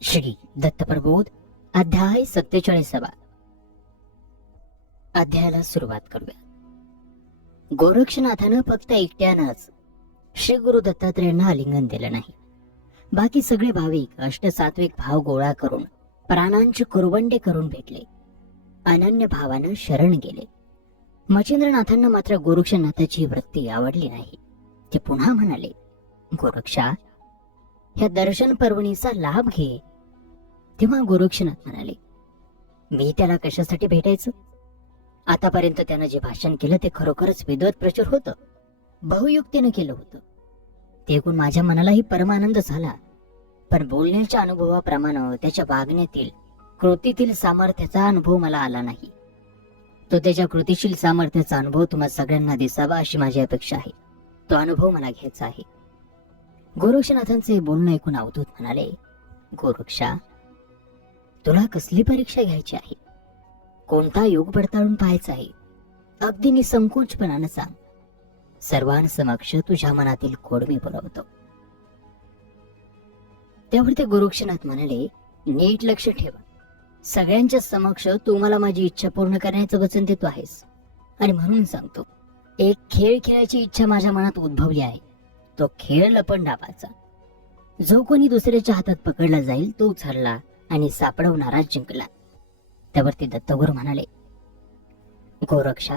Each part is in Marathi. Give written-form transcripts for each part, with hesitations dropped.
श्री दत्तप्रबोध अध्याय 47. अध्यायाला सुरुवात करूया. गोरक्षनाथानं फक्त एकट्यानंच श्री गुरु दत्तात्रेयांना आलिंगन दिलं नाही. बाकी सगळे भाविक अष्टसात्विक भाव गोळा करून प्राणांचे कुरवंडे करून भेटले. अनन्य भावानं शरण गेले. मच्छिंद्रनाथांना मात्र गोरक्षनाथाची वृत्ती आवडली नाही. ते पुन्हा म्हणाले, गोरक्षा, ह्या दर्शन पर्वणीचा लाभ घे. तेव्हा गोरक्षनाथ म्हणाले, मी त्याला कशासाठी भेटायचं? आतापर्यंत त्यानं जे भाषण केलं ते खरोखरच विद्वत प्रचुर होतं. बहुयुक्तीनं केलं होतं. ते ऐकून माझ्या मनालाही परमानंद झाला. पण बोलण्याच्या अनुभवाप्रमाणे त्याच्या वागण्यातील कृतीतील सामर्थ्याचा अनुभव मला आला नाही. तो त्याच्या कृतीशील सामर्थ्याचा अनुभव तुम्हा सगळ्यांना दिसावा अशी माझी अपेक्षा आहे. तो अनुभव मला घ्यायचा आहे. गोरक्षनाथांचे बोलणं ऐकून अवधूत म्हणाले, गोरक्षा, तुला कसली परीक्षा घ्यायची आहे? कोणता योग पडताळून पाहायचा आहे? अगदी निसंकोचपणानं सांग. सर्वांसमक्ष तुझ्या मनातील खोड मी बोलवतो. त्यावर ते गोरक्षनाथ म्हणाले, नीट लक्ष ठेवा. सगळ्यांच्या समक्ष तू मला माझी इच्छा पूर्ण करण्याचं वचन देतो आहेस. आणि म्हणून सांगतो, एक खेळ खेळायची इच्छा माझ्या मनात उद्भवली आहे. तो खेळ लपंडावाचा. जो कोणी दुसऱ्याच्या हातात पकडला जाईल तोच हरला आणि सापडवणारा जिंकला. त्यावरती दत्तगुरु म्हणाले, गोरक्षा,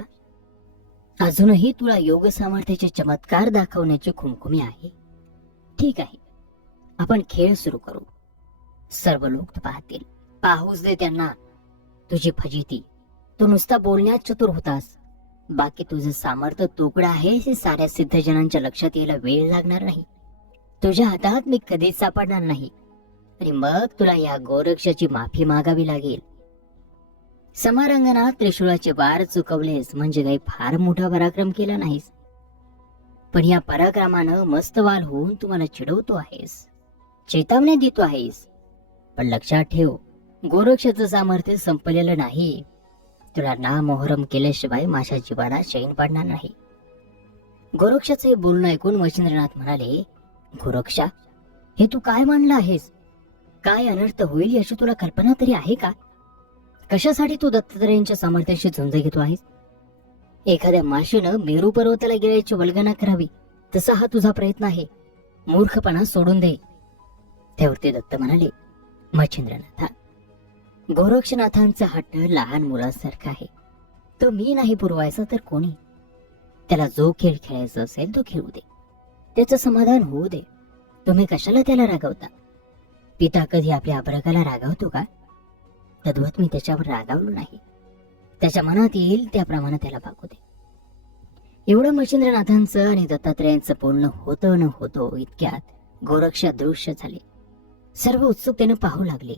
अजूनही तुला योग सामर्थ्याचे चमत्कार दाखवण्याची खुमखुमी आहे. ठीक आहे, आपण खेळ सुरू करू. सर्व लोक पाहतील. पाहूच दे त्यांना तुझी फजिती. तू नुसता बोलण्यात चतुर होतास. बाकी तुझं सामर्थ्य तोकडं आहे हे साऱ्या सिद्धजनांच्या लक्षात यायला वेळ लागणार नाही. तुझ्या हातात मी कधीच सापडणार नाही. आणि मग तुला या गोरक्षाची माफी मागावी लागेल. समारंगणात त्रिशूळाचे वार चुकवलेस म्हणजे काही फार मोठा पराक्रम केला नाहीस. पण या पराक्रमानं मस्त वाल होऊन तुम्हाला चिडवतो आहेस, चेतावण्या देतो आहेस. पण लक्षात ठेव, गोरक्षाचं सामर्थ्य संपलेलं नाही. तुला नामोहरम केल्याशिवाय माझ्या जीवाला चैन पाडणार नाही. गोरक्षाचे बोलणं ऐकून मच्छिंद्रनाथ म्हणाले, गोरक्षा, हे तू काय म्हणलं आहेस? काय अनर्थ होईल याची तुला कल्पना तरी आहे का? कशासाठी तू दत्तात्रेयांच्या सामर्थ्याशी झुंज घेतो आहेस? एखाद्या माशीनं मेरू पर्वताला गिळायची वल्गना करावी तसा हा तुझा प्रयत्न आहे. मूर्खपणा सोडून दे. त्यावरती दत्त म्हणाले, मच्छिंद्रनाथा, गोरक्षनाथांचा हट्ट लहान मुलासारखा आहे. तो मी नाही पुरवायचा तर कोणी? त्याला जो खेळ खेळायचा असेल तो खेळू दे. त्याचं समाधान होऊ दे. तुम्ही कशाला त्याला रागवता? पिता कधी आपल्या अभ्रकाला रागवतो का? तद्वत मी त्याच्यावर रागावलो नाही. त्याच्या मनात येईल त्याप्रमाणे त्याला वागू दे. एवढं मच्छिंद्रनाथांचं आणि दत्तात्रेयांचं बोलणं होतं न होतो इतक्यात गोरक्ष दृश्य झाले. सर्व उत्सुकतेने पाहू लागले.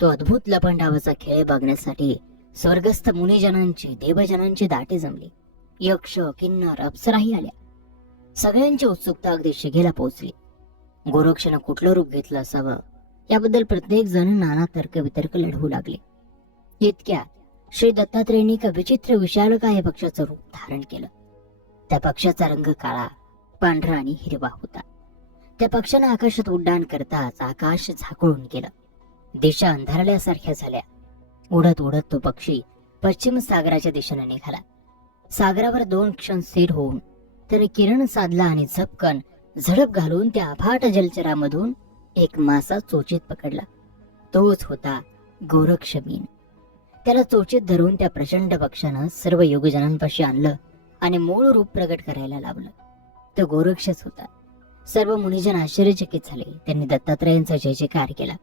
तो अद्भुत लपंडावाचा खेळ बघण्यासाठी स्वर्गस्थ मुनिजनांचे देवजनांचे दाटे जमले. यक्ष, किन्नर, अप्सराही आल्या. सगळ्यांची उत्सुकता अगदी शिगेला पोहोचली. गोरक्षनं कुठलं रूप घेतलं असावं याबद्दल प्रत्येक जण नाना तर्कवितर्क लढवू लागले. इतक्यात श्री दत्तात्रेयांनी एका विचित्र विशालकाय पक्षाचं रूप धारण केलं. त्या पक्षाचा रंग काळा, पांढरा आणि हिरवा होता. त्या पक्षानं आकाशात उड्डाण करताच आकाश झाकळून गेलं. दिशा अंधारल्यासारख्या झाल्या. उडत उडत तो पक्षी पश्चिम सागराच्या दिशेने निघाला. सागरावर 2 क्षण स्थिर होऊन त्याने किरण साधला आणि झपकन झडप घालून त्या अफाट जलचरामधून एक मासा चोचीत पकडला. तोच होता गोरक्षमीन. त्याला चोचीत धरून त्या प्रचंड पक्षानं सर्व योगजनांपाशी आणलं आणि मूळ रूप प्रगट करायला लावलं. तो गोरक्षच होता. सर्व मुनिजन आश्चर्यचकित झाले. त्यांनी दत्तात्रेयांचा जय जयकार केला.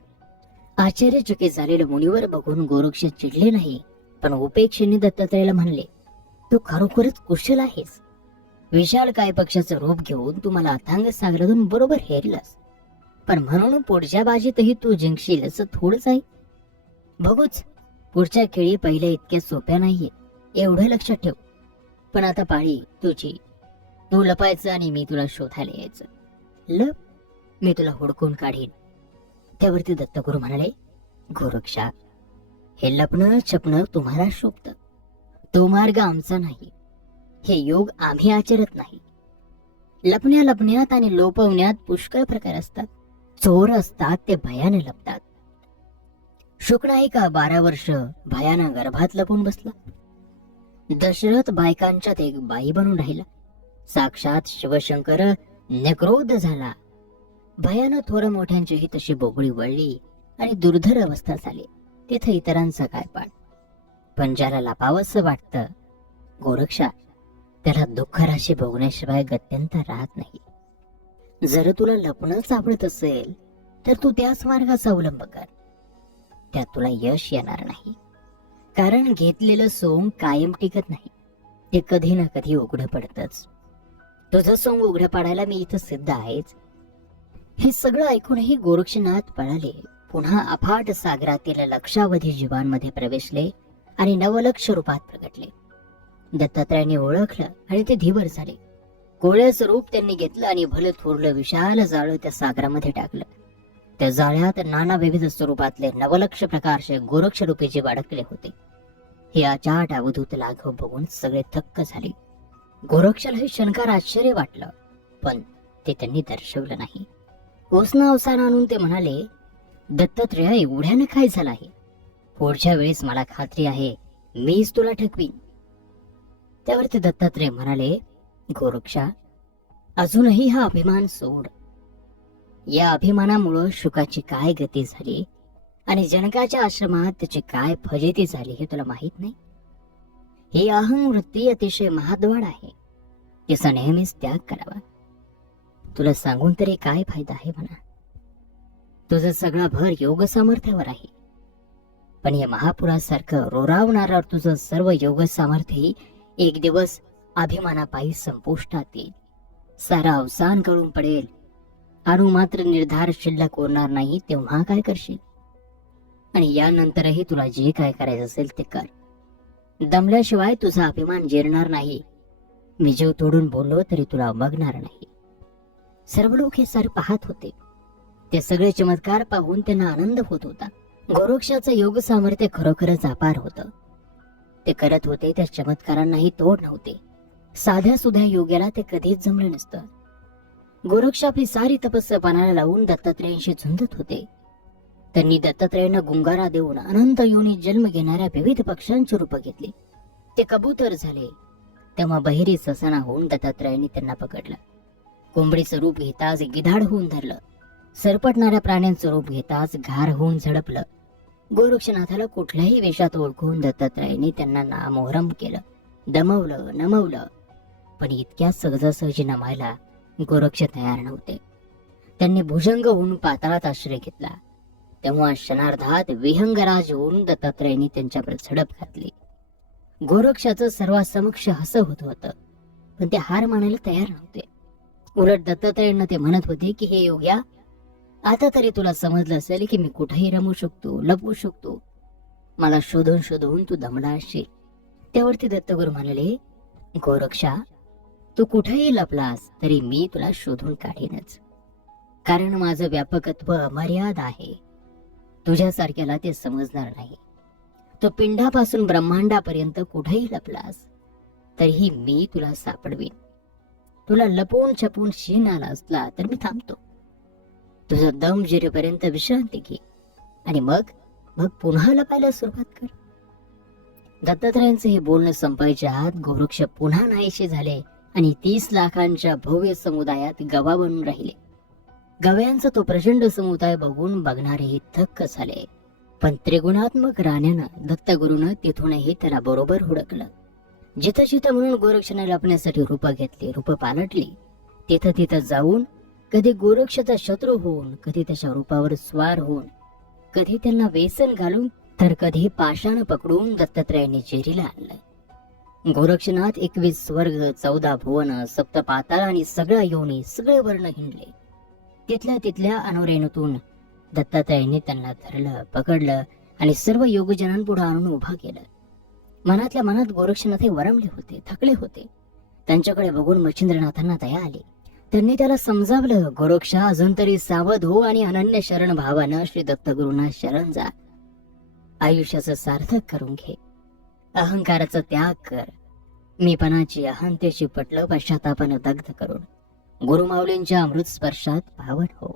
आश्चर्यचकित झालेलं मुनीवर बघून गोरक्ष चिडले नाही, पण उपेक्षेने दत्तात्रेयाला म्हणले, तू खरोखरच कुशल आहेस. विशाल काय पक्षाचं रूप घेऊन तू मला अथांग सागरातून बरोबर हेरलास. पण म्हणून पुढच्या बाजीतही तू जिंकशील असं थोडंच आहे. बघूच, पुढच्या खेळी पहिल्या इतक्या सोप्या नाहीये, एवढं लक्षात ठेव. पण आता पाळी तुझी. तू लपायचं आणि मी तुला शोधायला यायचं. लप, मी तुला हुडकून काढीन. त्यावरती दत्तगुरु म्हणाले, गोरक्षा, हे लपणं छपणं तुम्हाला शोभतं. तो मार्ग आमचा नाही. हे योग आम्ही आचरत नाही. लपण्यात आणि लोपवण्यात पुष्कळ प्रकार असतात. चोर असतात ते भयाने लपतात. शुक नाही का 12 वर्ष भयानं गर्भात लपून बसला. दशरथ बायकांच्यात एक बाई बनून राहिला. साक्षात शिवशंकर नक्रोध झाला. भयानं थोर मोठ्यांचीही तशी बोबडी वळली आणि दुर्धर अवस्था झाली. तिथे इतरांचा काय पाड. पण ज्याला लपावंसं वाटतं गोरक्षा, त्याला दुःख राशी भोगण्याशिवाय गत्यंतर राहत नाही. जर तुला लपणंच आवडत असेल तर तू त्याच मार्गाचा अवलंब कर. त्यात तुला यश येणार नाही. कारण घेतलेलं सोंग कायम टिकत नाही. ते कधी ना कधी उघडं पडतच. तुझं सोंग उघडं पाडायला मी इथं सिद्ध आहेच. हे सगळं ऐकूनही गोरक्षनाथ पळाले. पुन्हा अफाट सागरातील लक्षावधी जीवांमध्ये प्रवेशले आणि नवलक्ष रूपात प्रगटले. दत्तात्रयाने ओळखलं आणि ते धीवर झाले. कोळ्याचं रूप त्यांनी घेतलं आणि भलं थोरलं विशाल जाळं त्या सागरामध्ये टाकलं. त्या जाळ्यात नाना विविध स्वरूपातले नवलक्ष प्रकारचे गोरक्ष रूपे जे अडकले होते. हे अचाट अवधूत लाघव बघून सगळे थक्क झाले. गोरक्षाला हे क्षणकार आश्चर्य वाटलं, पण ते त्यांनी दर्शवलं नाही. ओसना अवसान आणून ते म्हणाले, दत्तात्रय, एवढ्यानं काय झालं आहे? पुढच्या वेळेस मला खात्री आहे मीच तुला ठकवीन. त्यावरती दत्तात्रय म्हणाले, गोरक्षा, अजूनही हा अभिमान सोड. या अभिमानामुळं शुकाची काय गती झाली आणि जनकाच्या आश्रमात त्याची काय फजिती झाली हे तुला माहित नाही. ही अहंवृत्ती अतिशय महाद्वाड आहे. तिचा नेहमीच त्याग करावा. तुला सांगून तरी काय फायदा आहे म्हणा. तुझं सगळा भर योग सामर्थ्यावर आहे. पण या महापुरासारखं रोरावणाऱ्यावर तुझं सर्व योग सामर्थ्यही एक दिवस अभिमानापायी संपुष्टात येईल. सारा अवसान करून पडेल. अणु मात्र निर्धार शिल्लक उरणार नाही. तेव्हा काय करशील? आणि यानंतरही तुला जे काय करायचं असेल ते कर. दमल्याशिवाय तुझा अभिमान जिरणार नाही. मी जीव तोडून बोललो तरी तुला बघणार नाही. सर्व लोक हे सारे पाहत होते. ते सगळे चमत्कार पाहून त्यांना आनंद होत होता. गोरक्षाचं योग सामर्थ्य खरोखरच अपार होतं. ते करत होते त्या चमत्कारांनाही तोड नव्हते. साध्या सुध्या योग्याला ते कधीच जमलं नसतं. गोरक्ष आपली सारी तपस्या पणाला लावून दत्तात्रयांशी झुंजत होते. त्यांनी दत्तात्रयांना गुंगारा देऊन अनंत योनी जन्म घेणाऱ्या विविध पक्ष्यांची रूप घेतली. ते कबूतर झाले. तेव्हा बहिरी ससाना होऊन दत्तात्रयांनी त्यांना पकडलं. कोंबडीचं रूप घेताच गिधाड होऊन धरलं. सरपटणाऱ्या प्राण्यांचं रूप घेताच घार होऊन झडपलं. गोरक्षनाथाला कुठल्याही वेशात ओळखून दत्तात्रयांनी त्यांना नामोहरम केलं. दमवलं, नमवलं. पण इतक्या सहजासहजी नमायला गोरक्ष तयार नव्हते. त्यांनी भुजंग होऊन पाताळात आश्रय घेतला. तेव्हा क्षणार्धात विहंगराज होऊन दत्तात्रयांनी त्यांच्यावर झडप घातली. गोरक्षाचं सर्वांसमक्ष हसं होत होतं, पण ते हार मानायला तयार नव्हते. उलट दत्तात्रयांना ते म्हणत होते की हे योग्या, आता तरी तुला समजलं असेल की मी कुठेही रमू शकतो, लपवू शकतो. मला शोधून शोधून तू दमला असशील. त्यावरती दत्तगुरु म्हणाले, गोरक्षा, तू कुठेही लपलास तरी मी तुला शोधून काढीनच. कारण माझं व्यापकत्व अमर्याद आहे. तुझ्यासारख्याला ते समजणार नाही. तो पिंडापासून ब्रह्मांडापर्यंत कुठेही लपलास तरीही मी तुला सापडवीन. तुला लपवून छपून शीन आला असला तर मी थांबतो. तुझा दम जिरेपर्यंत विश्रांती घे आणि मग पुन्हा लपायला सुरुवात कर. दत्तात्रयांचे हे बोलणं संपायच्या आत गोरक्ष पुन्हा नाहीसे झाले आणि 30 लाखांच्या भव्य समुदायात गवा बनून राहिले. गव्यांचा तो प्रचंड समुदाय बघून बघणारेही थक्क झाले. पण त्रिगुणात्मक राण्यानं दत्तगुरूनं तिथूनही त्याला बरोबर हुडकलं. जिथं जिथं म्हणून गोरक्षाने लपण्यासाठी रूप घेतली, रूप पालटली. तिथं तिथं जाऊन कधी गोरक्षाचा शत्रू होऊन, कधी त्याच्या रूपावर स्वार होऊन, कधी त्यांना व्यसन घालून, तर कधी पाषाण पकडून दत्तात्रयांनी जेरीला आणलं. गोरक्षनाथ 21 स्वर्ग, 14 भुवन, 7 पाताळ आणि सगळ्या योनी, सगळे वर्ण हिंडले. तिथल्या अनोरेणूतून दत्तात्रयांनी त्यांना धरलं, पकडलं आणि सर्व योगजनांपुढे आणून उभा केलं. मनातल्या मनात गोरक्षनाथ वरमले होते, थकले होते. त्यांच्याकडे बघून मच्छिंद्रनाथांना दया आली. त्यांनी त्याला समजावलं, गोरक्षा, अजून तरी सावध हो आणि अनन्य शरण भावानं श्री दत्तगुरूंना शरण जा. आयुष्याचं सार्थक करून घे. अहंकाराचा त्याग कर. मीपणाची, अहंतेची पटलं पश्चातापानं दग्ध करून गुरुमाऊलींच्या अमृत स्पर्शात पावन हो.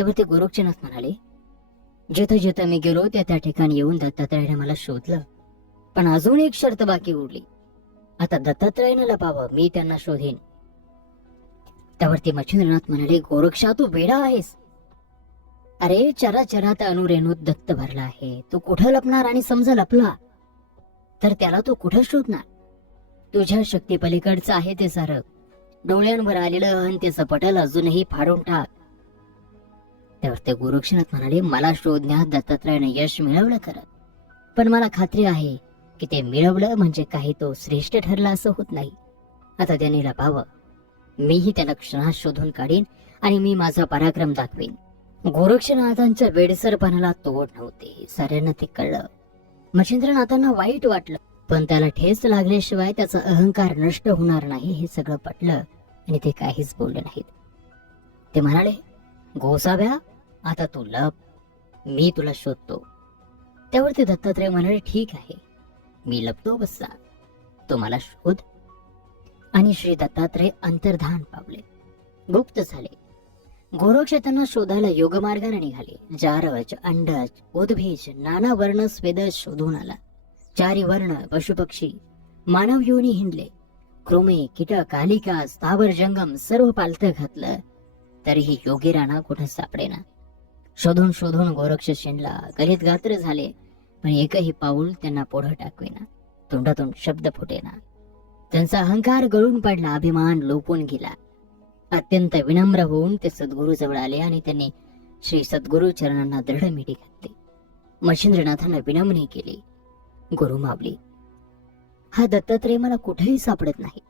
तेव्हा ते गोरक्षनाथ म्हणाले, जिथं जिथं मी गेलो त्या ठिकाणी येऊन दत्तात्रयाने मला शोधलं, पण अजून एक शर्त बाकी उरली. आता दत्तात्रयानं लपावं, मी त्यांना शोधेन. त्यावरती मच्छिंद्रनाथ म्हणाले, गोरक्षा तू वेडा आहेस. अरे चराचरात अनुरेणूत दत्त भरला आहे, तू कुठं लपणार? आणि समजा लपला तर त्याला तू कुठं शोधणार? तुझ्या शक्ती पलीकडचं आहे ते सारं. डोळ्यांवर आलेलं अहंतेचं पटल अजूनही फाडून टाक. त्यावर ते गोरक्षनाथ म्हणाले, मला शोधण्यात दत्तात्रयाने यश मिळवलं खरं, पण मला खात्री आहे की ते मिळवलं म्हणजे काही तो श्रेष्ठ ठरला असं होत नाही. आता त्याने लपावं, मीही त्याला क्षणात शोधून काढीन आणि मी माझा पराक्रम दाखवेन. गोरक्षनाथांच्या वेडसरपणाला तोड नव्हते, साऱ्यांना ते कळलं. मच्छिंद्रनाथांना वाईट वाटलं, पण त्याला ठेच लागल्याशिवाय त्याचा अहंकार नष्ट होणार नाही हे सगळं पटलं आणि ते काहीच बोलले नाहीत. ते म्हणाले, गोसाव्या आता तू लप, मी तुला शोधतो. त्यावर ते दत्तात्रय म्हणाले, ठीक आहे, मी लपतो बसा, तो मला शोध. आणि श्री दत्तात्रय अंतर्धान पावले, गुप्त झाले. गोरक्ष त्यांना शोधायला योगमार्गाने निघाले. जारज, अंडज, उद्भिज, नाना वर्ण स्वेदज शोधून आला. चारी वर्ण, पशुपक्षी, मानव योनी हिंडले. कृमी, कीटक, कालिका, स्थावर जंगम सर्व पालथं घातलं, तरीही योगीराणा कुठं सापडेना. शोधून शोधून गोरक्ष शिंडला, गलित गात्र झाले, पण एकही पाऊल त्यांना पुढं टाकवेना, तोंडातून शब्द फुटेना. त्यांचा अहंकार गळून पडला, अभिमान लोपून गेला. अत्यंत विनम्र होऊन ते सद्गुरू जवळ आले आणि त्यांनी श्री सद्गुरू चरणांना दृढ मिठी घातली. मच्छिंद्रनाथांना विनमणी केली, गुरु मावली, हा दत्तात्रय मला कुठेही सापडत नाही.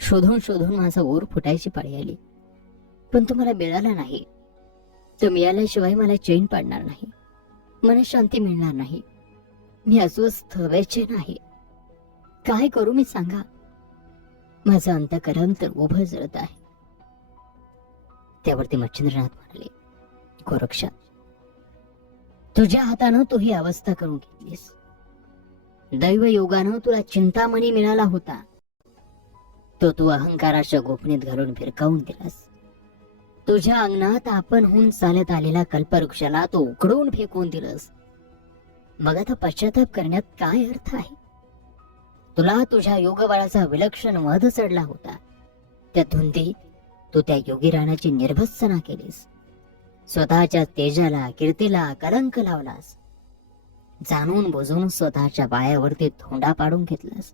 शोधून शोधून माझा ओर फुटायची पाळी आली, पण तो मला मिळाला नाही. तो मिळाल्याशिवाय मला चैन पडणार नाही, मनशांती मिळणार नाही. मी अस्वस्थ बेचैन आहे. काय करू मी सांगा? माझं अंतःकरण तर उभं जळत आहे. त्यावरती मच्छिंद्रनाथ म्हणाले, गोरक्षा, तुझ्या हातानं तू ही अवस्था करून घेतलीस. दैव योगानं तुला चिंतामणी मिळाला होता, तो तू अहंकाराच्या गोपनीत घालून फिरकावून दिलास. तुझ्या अंगणात आपण होऊन चालत आलेला कल्पवृक्षाला तो उकडून फेकून दिलंस. मग आता पश्चाताप करण्यात काय अर्थ आहे? तुला तुझ्या योगबळाचा विलक्षण वध चढला होता, त्या धुंदीत तू त्या योगीराणाची निर्भत्सना केलीस. स्वतःच्या तेजाला, कीर्तीला कलंक लावलास. जाणून बुजून स्वतःच्या बायावरती धोंडा पाडून घेतलास.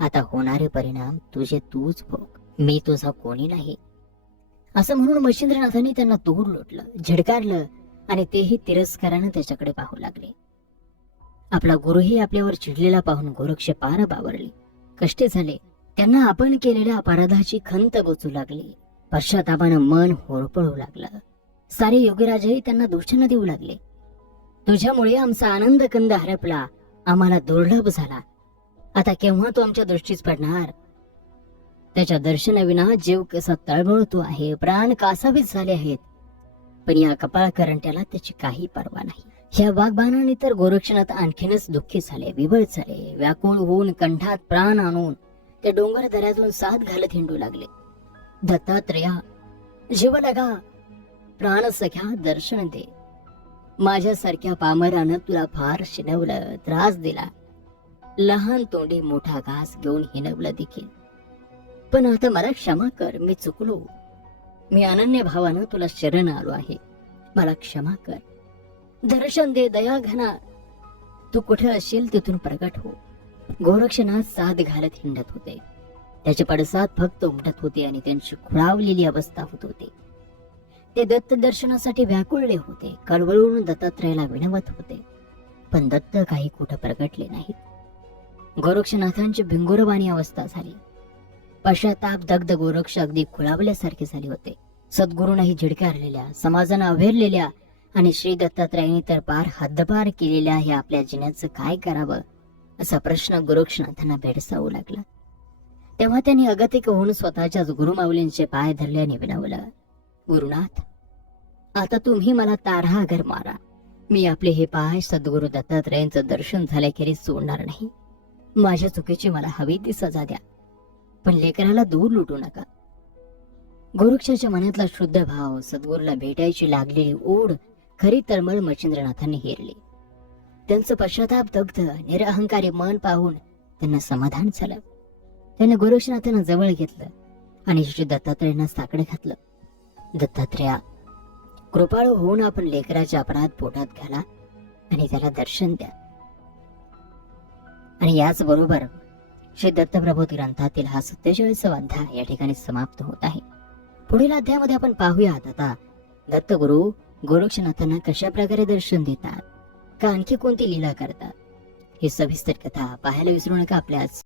आता होणारे परिणाम तुझे तूच भोग, मी तुझा कोणी नाही. असं म्हणून मच्छिंद्रनाथांनी त्यांना दूर लोटलं, झिडकारलं आणि तेही तिरस्कारानं त्याच्याकडे पाहू लागले. आपला गुरुही आपल्यावर चिडलेला पाहून गोरक्ष पार बावरले, कष्टे झाले. त्यांना आपण केलेल्या अपराधाची खंत बोचू लागली. पश्चातापानं मन होरपळू लागलं. सारे योगीराजही त्यांना दूषण देऊ लागले. तुझ्यामुळे आमचा आनंद कंद हरपला, आम्हाला दुर्लभ झाला. आता केव्हा तो आमच्या दृष्टीस पडणार? त्याच्या दर्शनाविना जीव कसा तळमळतो आहे, प्राण कासावीस झाले आहेत, पण या कपाळ करंट्याला त्याची काही पर्वा नाही. ह्या वाग्बाणाने तर गोरक्षनाथ आणखीनच दुःखी झाले, विवळ झाले. व्याकुळ होऊन कंठात प्राण आणून ते डोंगर दऱ्यातून साथ घालत हिंडू लागले. दत्तात्रया, जीव लगा, प्राण सख्या दर्शन दे. माझ्यासारख्या पामरानं तुला फार शिनवलं, त्रास दिला. लहान तोंडी मोठा घास घेऊन हिनवलं देखील, पण आता मला क्षमा कर, मी चुकलो. मी अनन्य भावानं तुला शरण आलो आहे, मला क्षमा कर. दर्शन दे दया घना, तू कुठे असशील तिथून प्रगट हो. गोरक्षनाथ साथ घालत हिंडत होते. त्याचे पडसाद फक्त उमटत होते आणि त्यांची खुळावलेली अवस्था होत होती. ते दत्त दर्शनासाठी व्याकुळले होते, कळवळून दत्तात्रयाला विनवत होते, पण दत्त काही कुठं प्रगटले नाहीत. गोरक्षनाथांची भिंगुरवाणी अवस्था झाली. पश्चाताप दग्ध गोरक्ष अगदी खुळावल्यासारखे झाले होते. सद्गुरूंनाही झिडकारलेल्या, समाजानं अभेरलेल्या आणि श्री दत्तात्रयांनी तर पार हद्दपार केलेल्या हे आपल्या जिन्याचं काय करावं असा प्रश्न गोरक्षनाथांना भेडसावू लागला. तेव्हा त्यांनी अगतिक होऊन स्वतःच्याच गुरुमाऊलींचे पाय धरले आणि विनवलं, गुरुनाथ, आता तुम्ही मला तारहागर मारा. मी आपले हे पाय सद्गुरू दत्तात्रयांचं दर्शन झाल्याखेरीज सोडणार नाही. माझ्या चुकीची मला हवी ती सजा द्या, पण लेकराला दूर लुटू नका. गोरक्षाच्या मनातला शुद्ध भाव, सद्गुरूला भेटायची लागलेली ओढ, खरी तळमळ मच्छिंद्रनाथांनी हेरली. त्यांचं पश्चाताप दग्ध निरअहंकारी मन पाहून त्यांना समाधान झालं. त्याने गोरक्षनाथांना जवळ घेतलं आणि श्री दत्तात्रेयांना साकडे घातलं. दत्तात्रेया, कृपाळू होऊन आपण लेकराचे अपराध पोटात घाला आणि त्याला दर्शन द्या. आणि याच बरोबर श्री दत्तप्रबोध ग्रंथातील हा 47वा अध्याय या ठिकाणी समाप्त होत आहे. पुढील अध्यायामध्ये आपण पाहूयात आता दत्तगुरु गोरक्षनाथांना कशा प्रकारे दर्शन देतात, का आणखी कोणती लीला करतात. ही सविस्तर कथा पाहायला विसरू नका आपल्याच